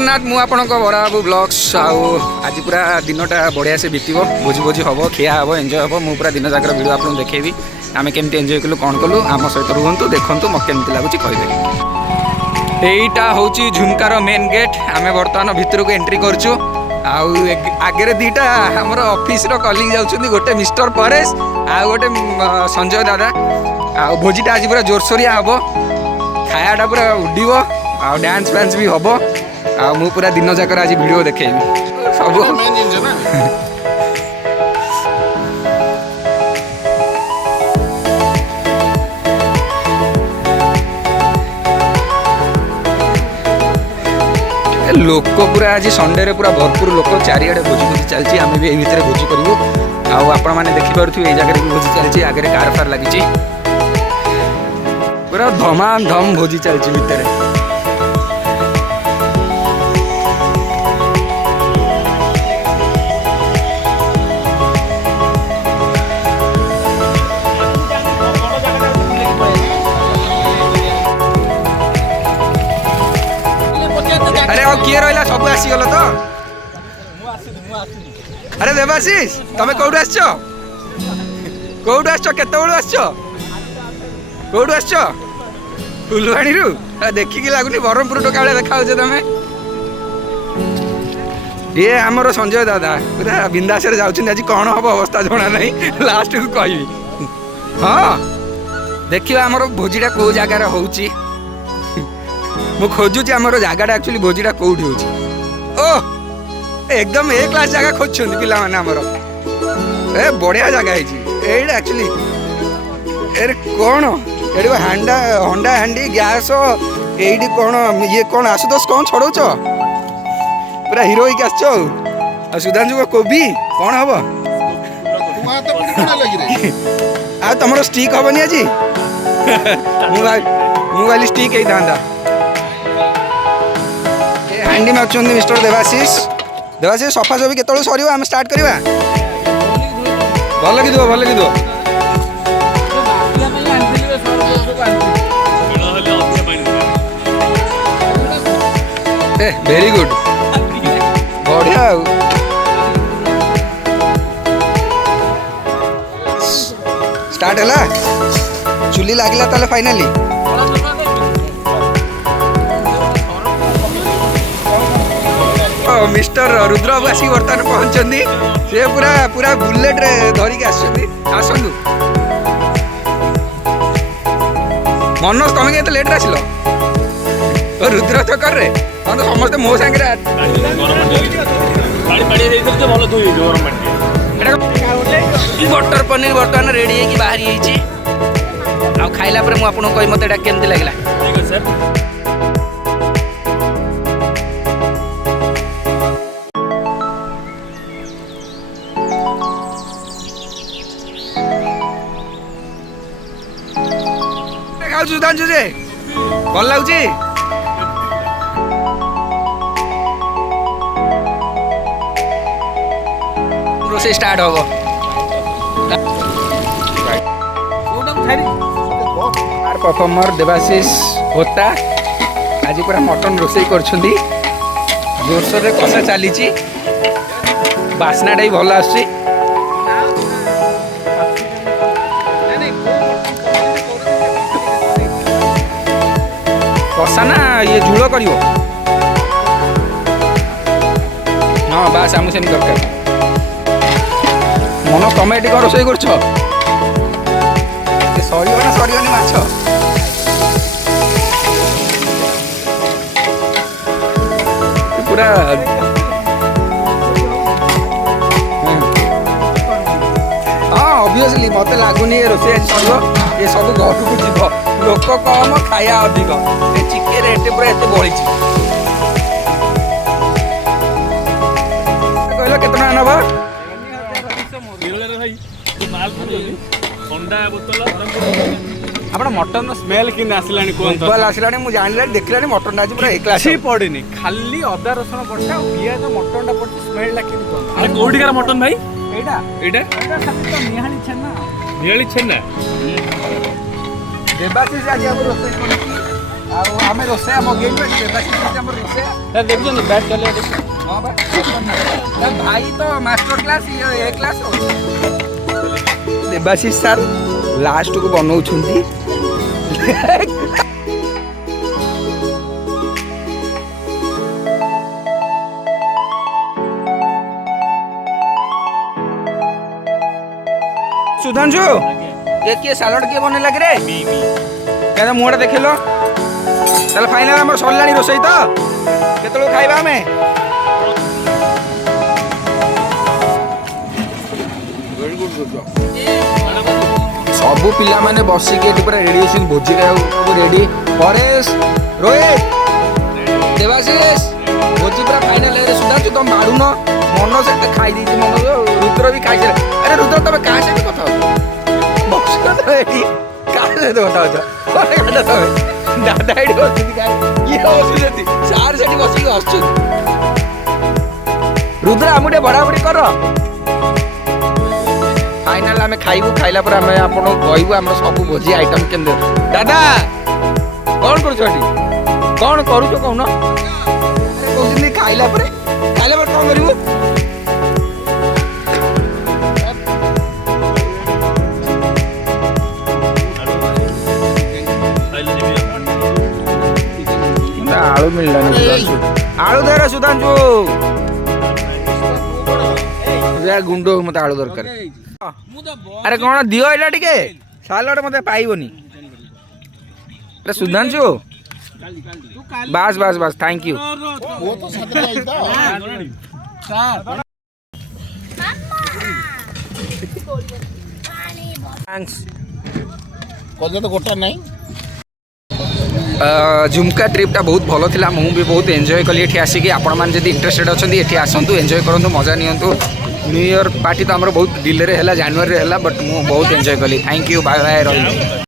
जगन्नाथ मु आपणक बड़ा बाबू ब्लॉग्स आज पूरा दिनटा बढ़िया से बीत भोजी भोजी हम खिया हम एंजय हम मु पूरा दिन जाकर वीडियो आपको देखेबी आम केमती एंजय कलु कौन कलु आम सहित रुहतु देखु मत केमती लगुच कहे। यहीटा हूँ झुमकार मेन गेट आम बर्तमान भितर को एंट्री करचु आगे दीटा आमर ऑफिस रो कलिग जाउछन्ती गोटे मिस्टर परेश आ गोटे संजय दादा आ भोजीटा आज पूरा जोरसोरिया हम खायाटा पूरा उड्डीब आ डांस फांस भी हम आ मु पूरा दिन जाकर आज वीडियो देखेबी सब मेन जिंस ना लोक पूरा आज संडे रे पूरा भरपूर लोक चारिआडे भोजी भोजी चलती आम भी भितर भोजी करूँ आपण मैंने देखिपे ये जगह भी भोजी चलती आगे कार फार लगी पूरा धमाम धम भोजी चलती भितर। अरे और किए रहा सब आसीगल तो अरे देवाशीष तुम कौटू आस कौटू आस कौटू आस फुलवाणी रु देखिकी लगुनि ब्रह्मपुर टोका बेले देखा तुम ये आमर संजय दादा पूरा बिंदास आज कौन हम अवस्था जना नहीं लास्ट को कहि हाँ देखिए आमर भोजीटा कौ जगार हो खोजुची आमर जगह एक्चुअली भोजीटा कौटी हो एकदम ए क्लास जगह खोजुंट पिला माने आमर ए बढ़िया जगह है एक्चुअली ए कौन ये हांडा हंडा हांडी गैस ये कौन ये कौन आशुतोष कौन छड़ौच पूरा हिरोइक आस सुधांशु कोबी कौन हम आ तुम स्टिक हेनी आज मुझे स्टिक ही था हांडी मार्चन मिस्टर देवाशीष देवाशीष सफा सफी केत सर आम स्टार्ट करवा भल कि वेरी गुड बढ़िया स्टार्ट है चुली लगिला ताले फाइनली मिस्टर रुद्रबाबू आसिक बर्तमान पहुंचती से पूरा पूरा बुलेट रे धरिक आसतु मनोज तुम के लेट आसिल रुद्र चक्कर रे तो समस्त मो सांगे बटर पनीर बर्तमान रेडी होगी बाहरी आ खाइला मुझे आपको कही मत केमती लगे। सुधांशु जे भल लगुच रोसे स्टार्ट हम परफॉर्मर देवाशीष होता आज पूरा मटन रोसे कर जोरसोर रे कषा चली बास्नाटा भी भल आस कषा ना ये झूल कर हाँ बास आम से दरकार मन तुम ये कौन रोसे कर सरीगला सरीगनी माछ पूरा हाँ ऑब्वियसली मत लगुनि ये रोसे सर ये सब घर को जीव लोक कम खाया अधिक चिकेन रेट पूरा एत बढ़ी कहल केत नब आप मटन स्मेल कि आसला आसला मुझे जान देखला मटन आज पूरा एक क्लास पड़ेनि खाली अदा रसुण पड़ता पियाज मटन पड़ता स्मेल कौटिकार मटन भाई निहाली छेना देवाशीष आज रोसे ଆଉ ଆମେ ରୋଷେଇଆ ମଗେଇଲୁ ଏଠି ଦେବାଶିଷ ହେଉଛି ଆମର ରୋଷେଇଆ। ଦେଖୁଛନ୍ତି ବ୍ୟାଟ୍ ଚଲେଇବା ଦେଖ। ହଁ ବା ତା ଭାଇ ତ ମାଷ୍ଟର କ୍ଲାସ୍ ଇଏ ଏ କ୍ଲାସ୍। ଦେବାଶିଷ ସାର୍ ଲାଷ୍ଟକୁ ବନଉଛନ୍ତି। ସୁଧାଂଶୁ ଏ କିଏ ସାଲଡ଼ କିଏ ବନେଇଲା କି ରେ? କାହିଁକି ମୁହଁଟା ଦେଖିଲ? ତାହେଲେ ଫାଇନାଲ ଆମର ସରିଲାଣି ରୋଷେଇ ତ? କେତେବେଳକୁ ଖାଇବା ଆମେ? ସବୁ ପିଲାମାନେ ବସିକି ଏଠି ପୁରା ରେଡି ଅଛନ୍ତି ଭୋଜି ଖାଇବାକୁ ରେଡି। ପରେଶ, ରୋହିତ, ଦେବାଶିଷ ଭୋଜି ପୁରା ଫାଇନାଲ ହେଇଗଲେ। ସୁଧାଂଶୁ ତମେ ମାରୁନ ମନ ସେତେ ଖାଇ ଦେଇଛି ମନ। ରୁଦ୍ର ବି ଖାଇସାରିଲା। ଆରେ ରୁଦ୍ର ତମେ କାହା ସହିତ କଥା ହଉଛ? ବସିଛ ତ ଏଠି କାହା ସହିତ କଥା ହଉଛ? ତମେ ଦାଦା ଏଠି ବସୁଛନ୍ତି କିଏ ବସୁଛନ୍ତି? ସାର୍ ସେଠି ବସିକି ହସୁଛନ୍ତି। ରୁଦ୍ର ଆମକୁ ଟିକେ ବଢ଼ାବଢ଼ି କର। ଫାଇନାଲ ଆମେ ଖାଇବୁ। ଖାଇଲା ପରେ ଆମେ ଆପଣଙ୍କୁ କହିବୁ ଆମର ସବୁ ଭୋଜି ଆଇଟମ୍ କେମିତି। ଦାଦା କ'ଣ କରୁଛ ଏଠି? କ'ଣ କରୁଛ କହୁନ? କହୁଛନ୍ତି ଖାଇଲା ପରେ କ'ଣ କରିବୁ? ଆଳୁ ମିଳିଲାନି ସୁଧାଂଶୁ। ଆଳୁ ଦର ସୁଧାଂଶୁ ଗୁଣ୍ଡ ମତେ ଆଳୁ ଦରକାର। ଆରେ କ'ଣ ଦିଅ ଏଇଟା ଟିକେ ସାଲଡ଼ ମତେ ପାଇବନି। ଆରେ ସୁଧାଂଶୁ ବାସ୍ ବାସ୍ ବାସ୍ ଥ୍ୟାଙ୍କ ୟୁ। ଗୋଟା ନାହିଁ। ଝୁମକା ट्रिपटा बहुत भल था। मुझे बहुत एंजॉय कली एठी आसिकी। आपण मैंने जब इंटरेस्टेड अच्छा एठी आसतु एंजॉय करूँ मजा नियंतु। न्यू ईयर पार्टी तो आमर बहुत डिले है जानुरी है बट मुझे बहुत एंजॉय कली। थैंक यू बाय बाय रही।